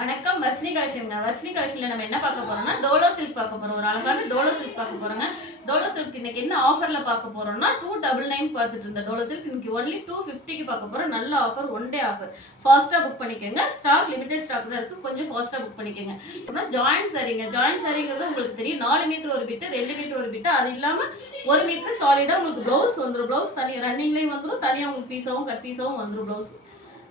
வணக்கம். வர்ஷினி கலெக்ஷனுங்க. வர்ஷினி கலெக்ஷன்ல நம்ம என்ன பார்க்க போறோம்னா டோலோ சில்க் பார்க்க போறோம். ஒரு அழகான டோலோ சில்க் பார்க்க போறோங்க. டோலோ சில்க் இன்னைக்கு என்ன ஆஃபர்ல பார்க்க போறோம்னா 299 பார்த்துட்டு இருந்த டோலோ சில்க் இன்னைக்கு ஒன்லி 250க்கு பார்க்க போறோம். நல்ல ஆஃபர், ஒன் டே ஆஃபர். ஃபாஸ்டா புக் பண்ணிக்கோங்க. ஸ்டாக் லிமிடெட் ஸ்டாக் தான் இருக்கு. கொஞ்சம் ஃபாஸ்டா புக் பண்ணிக்கோங்க. அப்புறம் ஜாயிண்ட் சாரீங்க. ஜாயிண்ட் சாரீங்கிறது உங்களுக்கு தெரியும். 4 மீட்டர் ஒரு பிட், 2 மீட்டர் ஒரு பிட். அது இல்லாம 1 மீட்டர் சாலிடா உங்களுக்கு ப்ளவுஸ் வந்துரும். ப்ளவுஸ் தனியா ரன்னிங்லயும் வந்துரும். தனியா உங்களுக்கு பீஸாவும் கட் பீஸாவும் வந்துரும் ப்ளவுஸ்.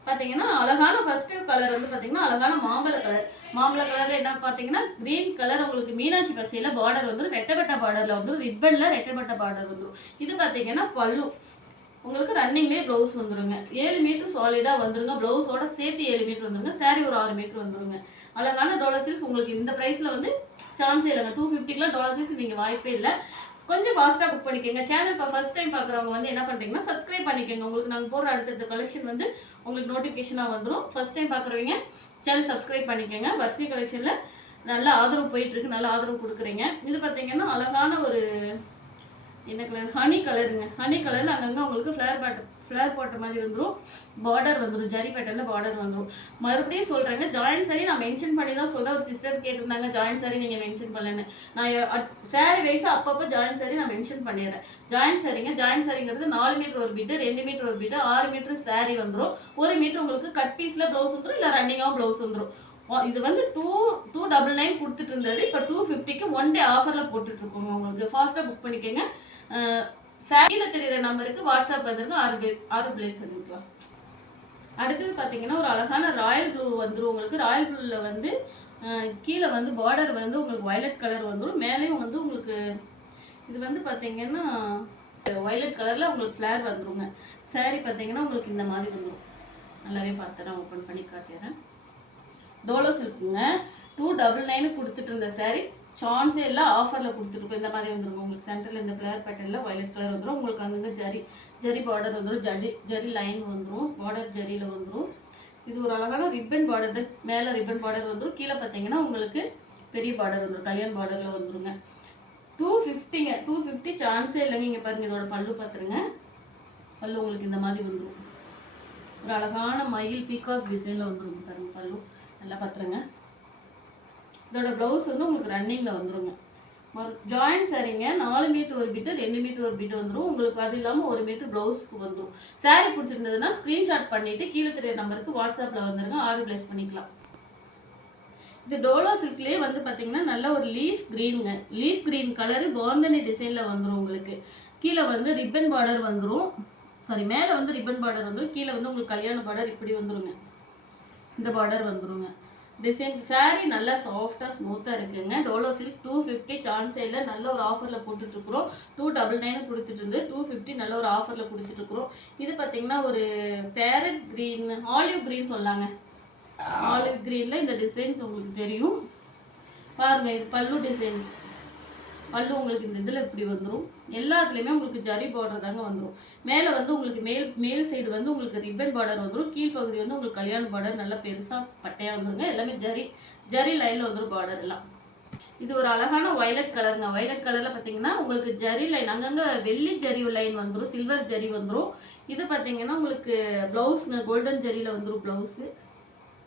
பாத்தீங்கன்னா அழகான ஃபர்ஸ்ட் கலர் வந்து பாத்தீங்கன்னா அழகான மாம்பழ கலர். மாம்பழ கலர்ல என்ன பாத்தீங்கன்னா கிரீன் கலர் உங்களுக்கு மீனாட்சி பச்சையில பார்டர் வந்துடும். ரெட்டப்பட்ட பார்டர்ல வந்துடும். ரிப்பன்ல ரெட்டப்பட்ட பார்டர் வந்துடும். இது பாத்தீங்கன்னா பல்லு உங்களுக்கு ரன்னிங்லேயே ப்ளவுஸ் வந்துருங்க. 7 மீட்டர் சாலிடா வந்துருங்க. ப்ளவுஸோட சேர்த்து 7 மீட்டர் வந்துருங்க. சாரி ஒரு 6 மீட்டர் வந்துருங்க. அழகான டோலர் சில்க் உங்களுக்கு இந்த பிரைஸ்ல வந்து சான்ஸே இல்லைங்க. 250க்குலாம் டோலர் சில்க் நீங்க வாய்ப்பே இல்லை. கொஞ்சம் ஃபாஸ்ட்டாக புக் பண்ணிக்கோங்க. சேனல் இப்போ ஃபர்ஸ்ட் டைம் பார்க்குறவங்க வந்து என்ன பண்ணுறீங்கன்னா சப்ஸ்கிரைப் பண்ணிக்கோங்க. உங்களுக்கு நாங்கள் போடுற அடுத்தடுத்த கலெக்ஷன் வந்து உங்களுக்கு நோட்டிஃபிகேஷனாக வந்துடும். ஃபர்ஸ்ட் டைம் பார்க்குறவங்க சேனல் சப்ஸ்கிரைப் பண்ணிக்கோங்க. வர்ஷினி கலெக்ஷனில் நல்ல ஆதரவு போயிட்டுருக்கு. நல்ல ஆதரவு கொடுக்குறீங்க. இது பார்த்தீங்கன்னா அழகான ஒரு என்ன கலர், ஹனி கலருங்க. ஹனி கலரில் அங்கங்கே உங்களுக்கு ஃப்ளேர் போட்ட மாதிரி வந்துடும். பார்டர் வந்துடும். ஜரி பேட்டர்ல பார்டர் வந்துடும். மறுபடியும் சொல்கிறேங்க, ஜாயின் சாரி நான் மென்ஷன் பண்ணி தான் சொல்கிறேன். ஒரு சிஸ்டர் கேட்டிருந்தாங்க ஜாயின் சாரி நீங்கள் மென்ஷன் பண்ணலன்னு. நான் சாரி வைஸாக அப்பப்போ ஜாயின் சாரி நான் மென்ஷன் பண்ணிடுறேன். ஜாயின் சாரிங்க. ஜாயின் சாரிங்கிறது 4 மீட்டர் ஒரு பிட்டு, 2 மீட்டர் ஒரு பிட்டு, 6 மீட்டர் சாரி வந்துடும். 1 மீட்டர் உங்களுக்கு கட் பீஸில் ப்ளவுஸ் வந்துடும், இல்லை ரன்னிங்காகவும் ப்ளவுஸ் வந்துடும். இது வந்து 299 கொடுத்துட்டு இருந்தது. இப்போ 250க்கு ஒன் டே ஆஃபரில் போட்டுட்ருக்கோங்க. உங்களுக்கு ஃபாஸ்ட்டாக புக் பண்ணிக்கோங்க. கீழே தெரியுற நம்பருக்கு வாட்ஸ்அப் வந்துருங்க. ஆர்டர் பிளேஸ் பண்ணிக்கலாம். அடுத்தது பார்த்தீங்கன்னா ஒரு அழகான ராயல் ப்ளூ வந்துடும். உங்களுக்கு ராயல் ப்ளூவில் வந்து கீழே வந்து பார்டர் வந்து உங்களுக்கு வயலட் கலர் வந்துடும். மேலேயும் வந்து உங்களுக்கு இது வந்து பார்த்தீங்கன்னா வயலட் கலரில் உங்களுக்கு ஃப்ளேர் வந்துடுங்க. சாரி பார்த்தீங்கன்னா உங்களுக்கு இந்த மாதிரி வந்துடும். நல்லாவே பார்த்து நான் ஓப்பன் பண்ணி காட்டுறேன். டோலோ சில்க்குங்க. 299 கொடுத்துட்டு இருந்த சாரி சான்ஸே இல்லை, ஆஃபரில் கொடுத்துருக்கோம். இந்த மாதிரி வந்துருக்கும். உங்களுக்கு சென்டரில் இந்த ஃப்ளேர் பேட்டர்னில் வயலட் கலர் வந்துடும். உங்களுக்கு அங்கங்கே ஜரி பார்டர் வந்துடும். ஜரி லைன் வந்துடும். பார்டர் ஜரியில் வந்துடும். இது ஒரு அழகான ரிப்பன் பார்டர் தான். மேலே ரிப்பன் பார்டர் வந்துடும். கீழே பார்த்தீங்கன்னா உங்களுக்கு பெரிய பார்டர் வந்துடும். கல்யாண் பார்டரில் வந்துடுங்க. 250ங்க. 250 சான்ஸே இல்லைங்க. இங்கே பாருங்கள், இதோட பல்லு பார்த்துருங்க. பல்லு உங்களுக்கு இந்த மாதிரி வந்துடும். ஒரு அழகான மயில் பீகாக் டிசைனில் வந்துடும். பாருங்கள் பல்லு நல்லா பார்த்துருங்க. இதோட ப்ளவுஸ் வந்து உங்களுக்கு ரன்னிங்கில் வந்துடுங்க. ஜாயின் சாரிங்க. 4 மீட்டர் ஒரு பிட்டு, 2 மீட்டர் ஒரு பிட்டு வந்துடும். உங்களுக்கு அது இல்லாமல் 1 மீட்டர் ப்ளவுஸ்க்கு வந்துடும். சாரி பிடிச்சிருந்ததுன்னா ஸ்க்ரீன்ஷாட் பண்ணிவிட்டு கீழே தெரிய நம்பருக்கு வாட்ஸ்அப்பில் வந்துருங்க. ஆர்டர் பிளேஸ் பண்ணிக்கலாம். இது டோலோ சில்க்லேயே வந்து பார்த்தீங்கன்னா நல்ல ஒரு லீஃப் க்ரீனுங்க. லீஃப் க்ரீன் கலரு பாந்தனி டிசைனில் வந்துடும். உங்களுக்கு கீழே வந்து ரிப்பன் பார்டர் வந்துடும். சாரி, மேலே வந்து ரிப்பன் பார்டர் வந்துடும். கீழே வந்து உங்களுக்கு கல்யாண பார்டர் இப்படி வந்துடுங்க. இந்த பார்டர் வந்துடுங்க. டிசைன் சாரி நல்லா சாஃப்டாக ஸ்மூத்தாக இருக்குங்க. டோலோ சில்க் 250 சான்ஸே இல்லை. நல்ல ஒரு ஆஃபரில் போட்டுட்ருக்குறோம். 299 கொடுத்துட்டு இருந்து 250 நல்ல ஒரு ஆஃபரில் கொடுத்துட்ருக்குறோம். இது பார்த்தீங்கன்னா ஒரு பேரட் க்ரீன், ஆலிவ் க்ரீன் சொல்லாங்க. ஆலிவ் க்ரீனில் இந்த டிசைன்ஸ் உங்களுக்கு தெரியும் பாருங்கள். இது பல்லு டிசைன்ஸ். பல்லு உங்களுக்கு இந்த இதில் இப்படி வந்துடும். எல்லாத்துலேயுமே உங்களுக்கு ஜரி பார்டர் தாங்க வந்துடும். மேலே வந்து உங்களுக்கு மேல் சைடு வந்து உங்களுக்கு ரிப்பன் பார்டர் வந்துடும். கீழ்ப்பகுதி வந்து உங்களுக்கு கல்யாண பார்டர் நல்லா பெருசாக பட்டையாக வந்துருங்க. எல்லாமே ஜரி லைனில் வந்துடும் பார்டர் எல்லாம். இது ஒரு அழகான வயலட் கலருங்க. வயலட் கலரில் பார்த்தீங்கன்னா உங்களுக்கு ஜரி லைன் அங்கங்கே வெள்ளி ஜரி லைன் வந்துடும். சில்வர் ஜரி வந்துடும். இது பார்த்தீங்கன்னா உங்களுக்கு ப்ளவுஸுங்க. கோல்டன் ஜரியில் வந்துடும் ப்ளவுஸு.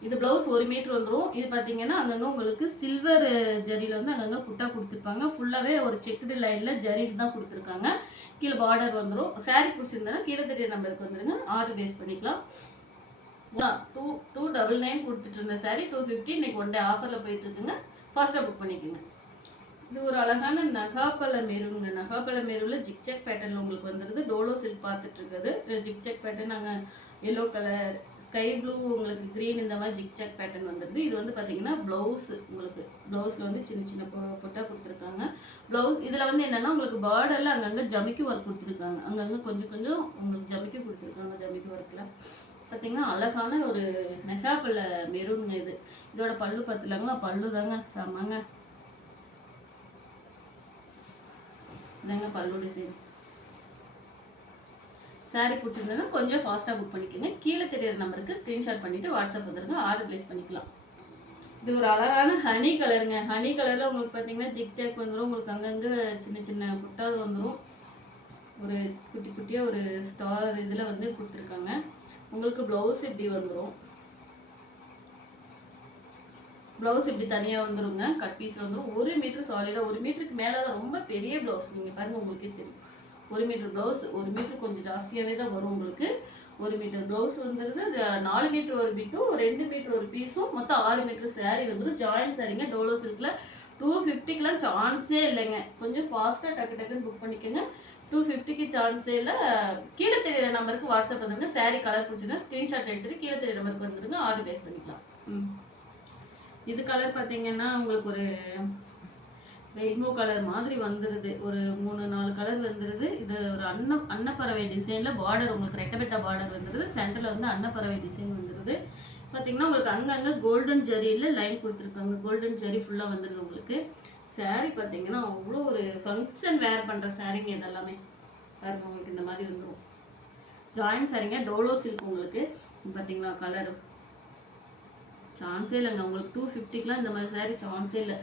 இது ப்ளவுஸ் 1 மீட்டர் வந்துடும். இது பார்த்தீங்கன்னா அங்கங்கே உங்களுக்கு சில்வர் ஜரியில் வந்து அங்கங்கே புட்டா கொடுத்துருப்பாங்க. ஃபுல்லாகவே ஒரு செக்குடு லைனில் ஜரியில் தான் கொடுத்துருக்காங்க. கீழே பார்டர் வந்துடும். சாரி பிடிச்சிருந்தா கீழே தெரிய நம்பருக்கு வந்துடுங்க. ஆர்டர் பேஸ் பண்ணிக்கலாம். 299 கொடுத்துட்டு இருந்த சாரி 250 இன்னைக்கு ஒன் டே ஆஃபரில் போயிட்டு இருக்குங்க. ஃபாஸ்ட்டாக புக் பண்ணிக்கோங்க. இது ஒரு அழகான நகாப்பழ மெருங்க. நகாப்பழ மெருவில் ஜிக்ஜாக் பேட்டர்னில் உங்களுக்கு வந்துடுது. டோலோ சில்க் பார்த்துட்டு இருக்குது. ஜிக்ஜாக் பேட்டர்ன் நாங்கள் எல்லோ கலர், ஸ்கை ப்ளூ, உங்களுக்கு க்ரீன், இந்த மாதிரி ஜிக்ஜாக் பேட்டர்ன் வந்துடுது. இது வந்து பார்த்தீங்கன்னா ப்ளவுஸ். உங்களுக்கு ப்ளவுஸில் வந்து சின்ன சின்ன பொட்டா கொடுத்துருக்காங்க. ப்ளவுஸ் இதில் வந்து என்னென்னா உங்களுக்கு பார்டரில் அங்கங்கே ஜமிக்கி ஒர்க் கொடுத்துருக்காங்க. அங்கங்கே கொஞ்சம் உங்களுக்கு ஜமிக்கி கொடுத்துருக்காங்க. ஜமிக்கி ஒர்க்கில் பார்த்தீங்கன்னா அழகான ஒரு நெகாப்பழ மெருங்க. இதோட பல்லு பார்த்துலாங்களா? பல்லு தாங்க செமங்க. இதாங்க பல்லு டிசைன். சாரி பிடிச்சிருந்ததுன்னா கொஞ்சம் ஃபாஸ்ட்டாக புக் பண்ணிக்கோங்க. கீழே தெரியிற நம்பருக்கு ஸ்க்ரீன்ஷாட் பண்ணிவிட்டு வாட்ஸ்அப் வந்துருங்க. ஆர்டர் பிளேஸ் பண்ணிக்கலாம். இது ஒரு அழகான ஹனி கலருங்க. ஹனி கலரில் உங்களுக்கு பார்த்தீங்கன்னா ஜிக்ஜாக் வந்துடும். உங்களுக்கு அங்கங்கே சின்ன சின்ன புட்டாது வந்துடும். ஒரு குட்டி குட்டியாக ஒரு ஸ்டார் இதில் வந்து கொடுத்துருக்காங்க. உங்களுக்கு ப்ளவுஸ் இப்படி வந்துடும். ப்ளவுஸ் இப்படி தனியாக வந்துருங்க. கட் பீஸில் வந்துடும். 1 மீட்டர் சாலிடாக, 1 மீட்டருக்கு மேலே தான் ரொம்ப பெரிய ப்ளவுஸ். நீங்கள் பாருங்கள், உங்களுக்கே தெரியும். 1 மீட்டர் ப்ளவுஸ், 1 மீட்டர் கொஞ்சம் ஜாஸ்தியாகவே தான் வரும் உங்களுக்கு. 1 மீட்டர் ப்ளவுஸ் வந்துடுது. 4 மீட்டர் ஒரு பிட்டும், 2 மீட்டர் ஒரு பீஸும், மொத்தம் 6 மீட்டர் சாரீ வந்துடும். ஜாயின் சாரீங்க. டோலோ சில்கில் 250க்குலாம் சான்ஸே இல்லைங்க. கொஞ்சம் ஃபாஸ்ட்டாக டக்கு டக்குன்னு புக் பண்ணிக்கோங்க. 250க்கு சான்ஸே இல்லை. கீழே தெரியிற நம்பருக்கு வாட்ஸ்அப் வந்துருங்க. சாரீ கலர் பிடிச்சின்னா ஸ்க்ரீன்ஷாட் எடுத்துகிட்டு கீழே தெரியிற நம்பருக்கு வந்துருங்க. ஆர்டர் பேஸ் பண்ணிக்கலாம். இது கலர் பார்த்தீங்கன்னா உங்களுக்கு ஒரு ரெயின்போ கலர் மாதிரி வந்துடுது. ஒரு 3-4 கலர் வந்துடுது. இது ஒரு அன்னப்பறவை டிசைனில் பார்டர், உங்களுக்கு ரெட்டபெட்டா பார்டர் வந்துடுது. சென்டரில் வந்து அன்னப்பறவை டிசைன் வந்துடுது. பார்த்தீங்கன்னா உங்களுக்கு அங்கங்கே கோல்டன் ஜரியில் லைன் கொடுத்துருக்காங்க. கோல்டன் ஜரி ஃபுல்லாக வந்துடுது உங்களுக்கு. சாரீ பார்த்தீங்கன்னா அவ்வளோ ஒரு ஃபங்க்ஷன் வேர் பண்ணுற சாரீங்க இதெல்லாமே. பாருங்க, உங்களுக்கு இந்த மாதிரி வந்துடும். ஜாயின் சாரீங்க. டோலோ சில்க். உங்களுக்கு பார்த்தீங்களா கலர் சான்ஸே இல்லைங்க. உங்களுக்கு 250க்குலாம் இந்த மாதிரி சாரீ சான்ஸே இல்லை.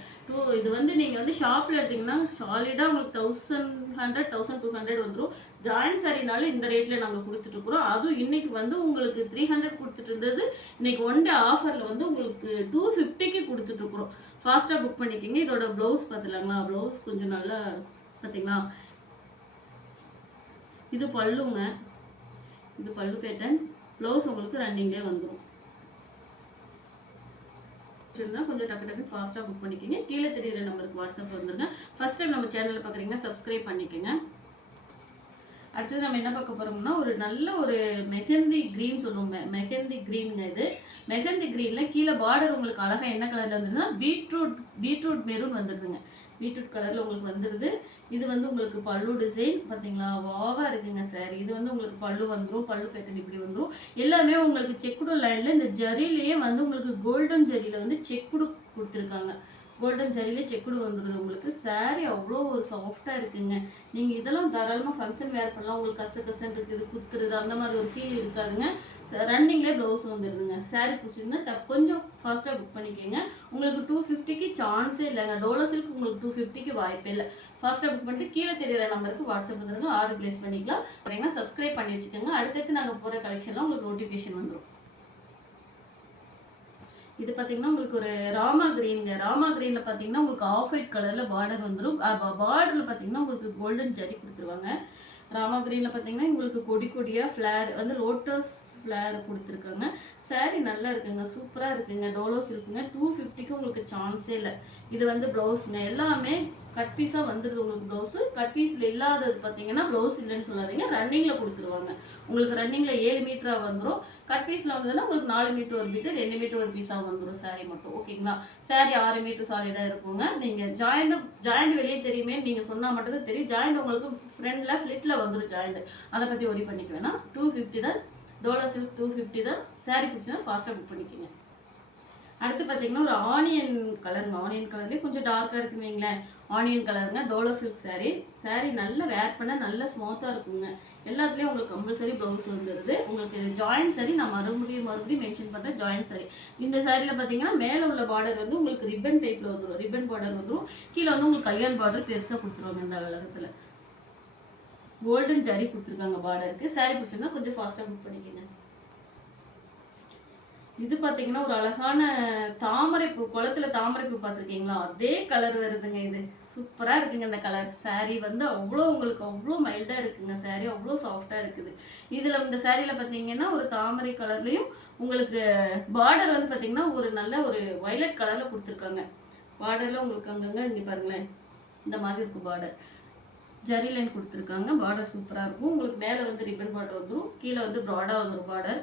இது வந்து நீங்கள் வந்து ஷாப்பில் எடுத்திங்கன்னா சாலிடாக உங்களுக்கு 1100 1200 வந்துடும். ஜாயின் சாரீனால இந்த ரேட்டில் நாங்கள் கொடுத்துட்ருக்குறோம். அதுவும் இன்றைக்கி வந்து உங்களுக்கு 300 கொடுத்துட்டு இருந்தது. இன்றைக்கி ஒன் டே ஆஃபரில் வந்து உங்களுக்கு 250க்கு கொடுத்துட்ருக்குறோம். ஃபாஸ்ட்டாக புக் பண்ணிக்கிங்க. இதோட ப்ளவுஸ் பார்த்துலாங்களா? ப்ளவுஸ் கொஞ்சம் நல்லா பார்த்தீங்களா? இது பல்லுங்க. இது பல்லு பேட்டர்ன். ப்ளவுஸ் உங்களுக்கு ரன்னிங்லேயே வந்துடும். கொஞ்சம் டக்கு டக்கு ஃபாஸ்ட்டாக புக் பண்ணிக்கோங்க. கீழே தெரியுற நம்பருக்கு வாட்ஸ்அப் வந்துருங்க. ஃபர்ஸ்ட் டைம் நம்ம சேனலில் பார்க்குறீங்கன்னா சப்ஸ்கிரைப் பண்ணிக்கோங்க. அடுத்தது நம்ம என்ன பார்க்க போகிறோம்னா ஒரு நல்ல ஒரு மெஹந்தி க்ரீன் சொல்லுவோம். மெஹந்தி க்ரீனுங்க. இது மெஹந்தி க்ரீனில் கீழே பார்டர் உங்களுக்கு அழகாக என்ன கலரில் வந்துருதுன்னா பீட்ரூட் மெரூன் வந்துடுதுங்க. பீட்ரூட் கலரில் உங்களுக்கு வந்துடுது. இது வந்து உங்களுக்கு பல்லு டிசைன் பார்த்தீங்களா? வாவாக இருக்குங்க சார். இது வந்து உங்களுக்கு பல்லு வந்துடும். பல்லு பேட்டர்ன் இப்படி வந்துடும். எல்லாமே உங்களுக்கு செக்குடு லைனில் இந்த ஜரிலேயே வந்து உங்களுக்கு கோல்டன் ஜரியில் வந்து செக்குடு கொடுத்துருக்காங்க. கோல்டன் ஜரியிலே செக்குடு வந்துடுது உங்களுக்கு. சாரீ அவ்வளோ ஒரு சாஃப்டாக இருக்குங்க. நீங்கள் இதெல்லாம் தாராளமாக ஃபங்க்ஷன் வேர் பண்ணலாம். உங்களுக்கு கசன்னு இருக்குது, குத்துறது அந்த மாதிரி ஒரு ஃபீல் இருக்காதுங்க. ரன்னிங்லேயே ப்ளவுஸ் வந்துடுதுங்க. சாரீ பிடிச்சிங்கன்னா கொஞ்சம் ஃபாஸ்ட்டாக புக் பண்ணிக்கோங்க. உங்களுக்கு 250க்கு சான்ஸே இல்லைங்க. டோலோ சில்க் உங்களுக்கு 250க்கு வாய்ப்பே இல்லை. ஃபாஸ்ட்டாக புக் பண்ணிட்டு கீழே தெரியிற நம்பருக்கு வாட்ஸ்அப் வந்துருங்க. ஆர்டர் ப்ளேஸ் பண்ணிக்கலாம். பார்த்தீங்கன்னா சப்ஸ்கிரைப் பண்ணி வச்சுக்கோங்க. அடுத்தடுத்து நாங்கள் போகிற கலெக்ஷன்லாம் உங்களுக்கு நோட்டிஃபிகேஷன் வந்துடும். இது பார்த்தீங்கன்னா உங்களுக்கு ஒரு ராமா கிரீனுங்க. ராமா கிரீனில் பார்த்தீங்கன்னா உங்களுக்கு ஆஃப் ஒயிட் கலரில் பார்டர் வந்துடும். பார்டரில் பார்த்தீங்கன்னா உங்களுக்கு கோல்டன் ஜரி கொடுத்துருவாங்க. ராமா கிரீனில் பார்த்தீங்கன்னா உங்களுக்கு கொடியாக ஃப்ளேர் வந்து லோட்டஸ் ஃப்ளேர் கொடுத்துருக்காங்க. சாரீ நல்லா இருக்குங்க. சூப்பராக இருக்குங்க. டோலோ சில்க்குங்க. 250க்கு உங்களுக்கு சான்ஸே இல்லை. இது வந்து ப்ளவுஸுங்க. எல்லாமே கட் பீஸாக வந்துடுது உங்களுக்கு ப்ளவுஸு. கட் பீஸில் இல்லாதது பார்த்தீங்கன்னா ப்ளவுஸ் இல்லைன்னு சொல்லாதீங்க. ரன்னிங்கில் கொடுத்துருவாங்க. உங்களுக்கு ரன்னிங்கில் 7 மீட்டராக வந்துடும். கட் பீஸில் வந்ததுன்னா உங்களுக்கு 4 மீட்டர் ஒரு பீட்டு, 2 மீட்டர் ஒரு பீஸாக வந்துடும் சாரீ மட்டும். ஓகேங்களா? சாரீ 6 மீட்டர் சாலிடாக இருக்குங்க. நீங்கள் ஜாயிண்ட் வெளியே தெரியுமே நீங்கள் சொன்னால் மட்டும்தான் தெரியும். ஜாயிண்ட் உங்களுக்கு ஃப்ரண்டில் ஃப்ளிட்டில் வந்துடும் ஜாயிண்ட். அதை பற்றி ஒரி பண்ணிக்க வேணாம். 250 தான். டோலோ சில்க் 250 தான். சாரீ பிடிச்சினா ஃபாஸ்ட்டாக புக் பண்ணிக்கோங்க. அடுத்து பார்த்தீங்கன்னா ஒரு ஆனியன் கலருங்க. ஆனியன் கலர்லேயே கொஞ்சம் டார்க்காக இருக்குன்னு வைங்களேன். ஆனியன் கலருங்க. டோலோ சில்க் சாரீ நல்லா வேர் பண்ண நல்லா ஸ்மூத்தாக இருக்குங்க. எல்லாத்துலேயும் உங்களுக்கு கம்பல்சரி ப்ளவுஸ் வந்துடுது. உங்களுக்கு ஜாயின் சாரீ நான் மறுபடியும் மென்ஷன் பண்ணுறேன். ஜாயின் சாரீ இந்த சாரியில் பார்த்தீங்கன்னா மேலே உள்ள பார்டர் வந்து உங்களுக்கு ரிப்பன் டைப்பில் வந்துடும். ரிப்பன் பார்டர் வந்துடும். கீழே வந்து உங்களுக்கு கல்யாண் பார்டர் பெருசாக கொடுத்துருவாங்க. இந்த அழகத்தில் கோல்டன் ஜரி கொடுத்துருக்காங்க பார்டருக்கு. சாரீ பிடிச்சிருந்தா கொஞ்சம் ஃபாஸ்ட்டாக புக் பண்ணிக்கோங்க. இது பார்த்தீங்கன்னா ஒரு அழகான தாமரைப்பூ, குளத்துல தாமரைப்பூ பார்த்துருக்கீங்களா? அதே கலர் வருதுங்க. இது சூப்பராக இருக்குங்க. இந்த கலர் சாரீ வந்து அவ்வளோ உங்களுக்கு அவ்வளோ மைல்டாக இருக்குங்க. சாரீ அவ்வளோ சாஃப்டாக இருக்குது. இதில் இந்த சாரியில் பார்த்தீங்கன்னா ஒரு தாமரை கலர்லேயும் உங்களுக்கு பார்டர் வந்து பார்த்தீங்கன்னா ஒரு நல்ல ஒரு வயலட் கலரில் கொடுத்துருக்காங்க. பார்டரில் உங்களுக்கு அங்கங்கே இங்கே பாருங்களேன் இந்த மாதிரி இருக்கும். பார்டர் ஜரி லைன் கொடுத்துருக்காங்க. பார்டர் சூப்பராக இருக்கும். உங்களுக்கு மேலே வந்து ரிப்பன் பார்டர் வந்துடும். கீழே வந்து ப்ராடாக வந்துடும் பார்டர்.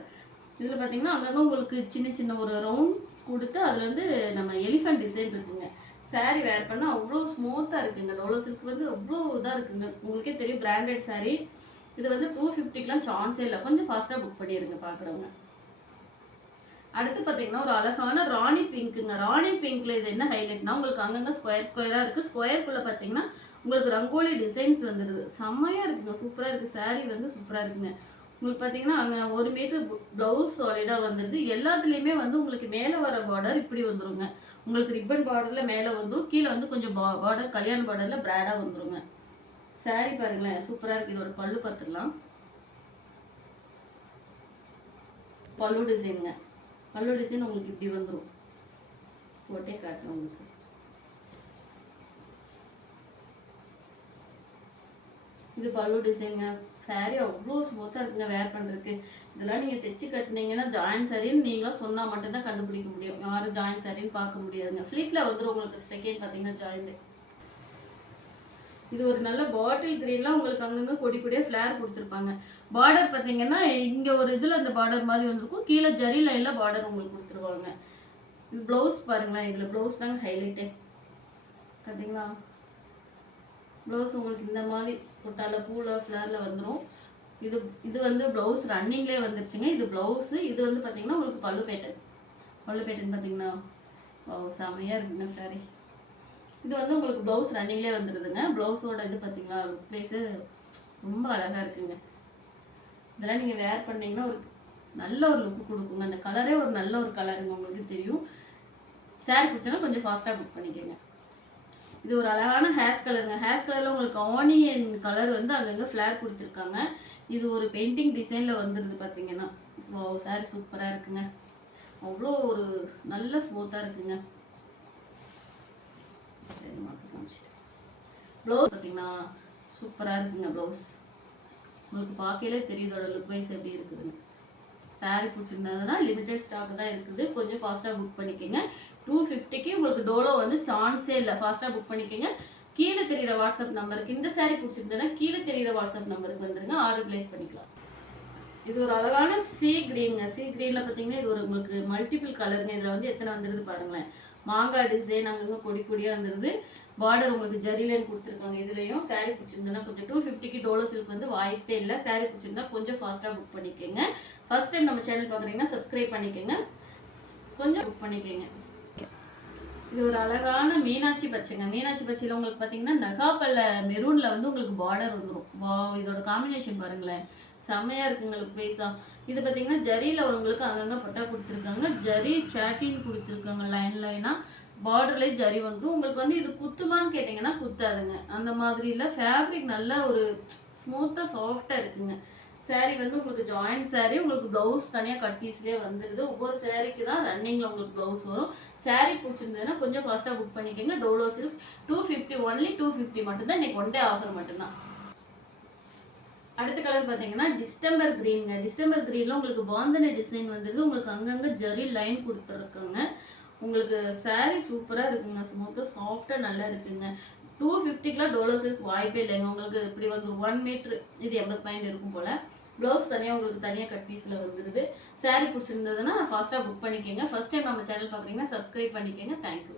இதில் பார்த்தீங்கன்னா அங்கங்கே உங்களுக்கு சின்ன ஒரு ரவுண்ட் கொடுத்து அதில் வந்து நம்ம எலிஃபண்ட் டிசைன் இருக்குங்க. சாரீ வேர் பண்ணால் அவ்வளோ ஸ்மூத்தாக இருக்குங்க. டோலோ சில்க் வந்து அவ்வளோ இதாக இருக்குங்க. உங்களுக்கே தெரியும் பிராண்டட் சாரீ. இது வந்து 250க்குலாம் சான்ஸே இல்லை. கொஞ்சம் ஃபாஸ்ட்டாக புக் பண்ணிடுங்க பார்க்குறவங்க. அடுத்து பார்த்தீங்கன்னா ஒரு அழகான ராணி பிங்க்குங்க. ராணி பிங்க்கில் இது என்ன ஹைலைட்னா உங்களுக்கு அங்கங்கே ஸ்கொயராக இருக்குது. ஸ்கொயருக்குள்ளே பார்த்தீங்கன்னா உங்களுக்கு ரங்கோலி டிசைன்ஸ் வந்துடுது. செம்மையாக இருக்குங்க. சூப்பராக இருக்குது. சாரீ வந்து சூப்பராக இருக்குங்க. உங்களுக்கு பார்த்தீங்கன்னா அங்கே 1 மீட்டர் ப்ளவுஸ் சாலிடாக வந்துடுது. எல்லாத்துலேயுமே வந்து உங்களுக்கு மேலே வர பார்டர் இப்படி வந்துடுங்க. உங்களுக்கு ரிப்பன் பார்டரில் மேலே வந்துடும். கீழே வந்து கொஞ்சம் பார்டர் கல்யாண பார்டரில் பிராடாக வந்துடுங்க. சாரீ பாருங்களேன் சூப்பராக இருக்குது. இதோட பல்லு பார்த்துடலாம். பல்லு டிசைனுங்க. பல்லு டிசைன் உங்களுக்கு இப்படி வந்துடும். போட்டே காட்டுறேன் உங்களுக்கு. இது பல்லு டிசைனுங்க. சாரீ அவ்வளோ ஸ்மூத்தாக இருக்குங்க வேர் பண்ணுறதுக்கு. இதெல்லாம் நீங்கள் தைச்சி கட்டினீங்கன்னா ஜாயின் சாரின்னு நீங்களாம் சொன்னால் மட்டும்தான் கண்டுபிடிக்க முடியும். யாரும் ஜாயின் சாரின்னு பார்க்க முடியாதுங்க. ஃப்ளீட்டில் வந்துடும் உங்களுக்கு. செகண்ட் பார்த்தீங்கன்னா ஜாயின்ட். இது ஒரு நல்ல பாட்டில் கிரீன்லாம் உங்களுக்கு அங்கங்கே கொடி கொடியாக ஃப்ளேர் கொடுத்துருப்பாங்க. பார்டர் பார்த்தீங்கன்னா இங்கே ஒரு இதில் அந்த பார்டர் மாதிரி வந்துருக்கும். கீழே ஜரி லைனில் பார்டர் உங்களுக்கு கொடுத்துருவாங்க. இது ப்ளவுஸ் பாருங்களேன். இதில் ப்ளவுஸ் தாங்க ஹைலைட்டே. பார்த்தீங்களா ப்ளவுஸ் உங்களுக்கு இந்த மாதிரி பொட்டால பூவில் ஃப்ளேரில் வந்துடும். இது வந்து ப்ளவுஸ் ரன்னிங்லேயே வந்துருச்சுங்க. இது ப்ளவுஸு. இது வந்து பார்த்தீங்கன்னா உங்களுக்கு பல்லு பேட்டர்ன். பல்லு பேட்டர்ன் பார்த்தீங்கன்னா செமையாக இருக்குங்க சாரி. இது வந்து உங்களுக்கு ப்ளவுஸ் ரன்னிங்லேயே வந்துடுதுங்க. ப்ளவுஸோட இது பார்த்தீங்களா ப்ளேஸு ரொம்ப அழகாக இருக்குங்க. இதெல்லாம் நீங்கள் வேர் பண்ணிங்கன்னா ஒரு நல்ல ஒரு லுக்கு கொடுக்குங்க. அந்த கலரே ஒரு நல்ல ஒரு கலருங்க, உங்களுக்கு தெரியும். சாரி பிடிச்சோன்னா கொஞ்சம் ஃபாஸ்ட்டாக புக் பண்ணிக்கோங்க. இது ஒரு அழகான ஹேர்ஸ் கலருங்க. ஹேர்ஸ் கலரில் உங்களுக்கு ஆனியன் கலர் வந்து அங்கங்கே ஃப்ளேர் கொடுத்துருக்காங்க. இது ஒரு பெயிண்டிங் டிசைனில் வந்துடுது பார்த்தீங்கன்னா. சாரி சூப்பராக இருக்குங்க. அவ்வளோ ஒரு நல்ல ஸ்மூத்தாக இருக்குங்க. சரி மாற்றி காமிச்சிட்டு ப்ளவுஸ் பார்த்தீங்கன்னா சூப்பராக இருக்குங்க. ப்ளவுஸ் உங்களுக்கு பார்க்கலே தெரியுதோட லுக் வைஸ் எப்படி இருக்குதுங்க. சாரி பிடிச்சிருந்ததுன்னா லிமிடெட் ஸ்டாக் தான் இருக்குது. கொஞ்சம் ஃபாஸ்ட்டாக புக் பண்ணிக்கோங்க. 250க்கு உங்களுக்கு டோலோ வந்து சான்ஸே இல்லை. ஃபாஸ்ட்டாக புக் பண்ணிக்கோங்க. கீழே தெரிகிற வாட்ஸ்அப் நம்பருக்கு இந்த சாரி பிடிச்சிருந்ததுன்னா கீழே தெரிகிற வாட்ஸ்அப் நம்பருக்கு வந்துடுங்க. ஆர்டர் பிளேஸ் பண்ணிக்கலாம். இது ஒரு அழகான சீ கிரீனுங்க. சீ கிரீனில் பார்த்தீங்கன்னா இது ஒரு உங்களுக்கு மல்டிபிள் கலருங்க. இதில் வந்து எத்தனை வந்துடுது பாருங்களேன். மாங்காய் டிசைன் அங்கங்கே கொடி கொடியாக வந்துடுது. பார்டர் உங்களுக்கு ஜரி லைன் கொடுத்துருக்காங்க. இதுலேயும் சாரி பிடிச்சிருந்ததுன்னா கொஞ்சம் 250க்கு டோலோ சில்க் வந்து வாய்ப்பே இல்லை. சாரி பிடிச்சிருந்தா கொஞ்சம் ஃபாஸ்ட்டாக புக் பண்ணிக்கோங்க. ஃபர்ஸ்ட் டைம் நம்ம சேனல் பார்க்குறீங்கன்னா சப்ஸ்கிரைப் பண்ணிக்கோங்க. கொஞ்சம் புக் பண்ணிக்கோங்க. இது ஒரு அழகான மீனாட்சி பச்சைங்க. மீனாட்சி பச்சையில் உங்களுக்கு பார்த்தீங்கன்னா நகாப்பல்ல மெரூனில் வந்து உங்களுக்கு பார்டர் வந்துடும். வா இதோட காம்பினேஷன் பாருங்களேன், செம்மையாக இருக்குங்க லுக் வைஸாக. இது பார்த்தீங்கன்னா ஜரியில் உங்களுக்கு அங்கங்கே பட்டா கொடுத்துருக்காங்க. ஜரி சாட்டின் கொடுத்துருக்காங்க லைன் லைனாக. பார்டர்லேயே ஜரி வந்துடும். உங்களுக்கு வந்து இது குத்துமான்னு கேட்டிங்கன்னா குத்தாதுங்க. அந்த மாதிரி இல்லை. ஃபேப்ரிக் நல்ல ஒரு ஸ்மூத்தாக சாஃப்டாக இருக்குங்க. சாரீ வந்து உங்களுக்கு ஜாயின்ட் சாரீ. உங்களுக்கு ப்ளவுஸ் தனியாக கட் பீஸ்லேயே வந்துடுது. ஒவ்வொரு சாரீக்கு தான் ரன்னிங்கில் உங்களுக்கு ப்ளவுஸ் வரும். சாரீ பிடிச்சிருந்ததுன்னா கொஞ்சம் ஃபாஸ்ட்டாக புக் பண்ணிக்கோங்க. டோலோ சில்க் 250 ஒன்லி 250 மட்டும்தான். இன்னைக்கு ஒன் டே ஆஃபர் மட்டும்தான். அடுத்த கலர் பார்த்தீங்கன்னா டிஸ்டம்பர் கிரீனுங்க. டிஸ்டம்பர் கிரீனில் உங்களுக்கு பாந்தனி டிசைன் வந்துடுது. உங்களுக்கு அங்கங்கே ஜரி லைன் கொடுத்துருக்குங்க. உங்களுக்கு சாரீ சூப்பராக இருக்குங்க. ஸ்மூத்தாக சாஃப்டாக நல்லா இருக்குங்க. 250க்குலாம் டோலோ சில்க் வாய்ப்பே இல்லைங்க. உங்களுக்கு இப்படி வந்து 1 மீட்ரு இது 80 பாயிண்ட் இருக்கும் போல். ப்ளவுஸ் தனியாக உங்களுக்கு தனியாக கட் பீஸில் வந்துடுது. சாரீ பிடிச்சிருந்ததுன்னா ஃபாஸ்ட்டாக புக் பண்ணிக்கோங்க. ஃபர்ஸ்ட் டைம் நம்ம சேனல் பார்க்குறீங்கன்னா சப்ஸ்கிரைப் பண்ணிக்கோங்க. தேங்க்யூ.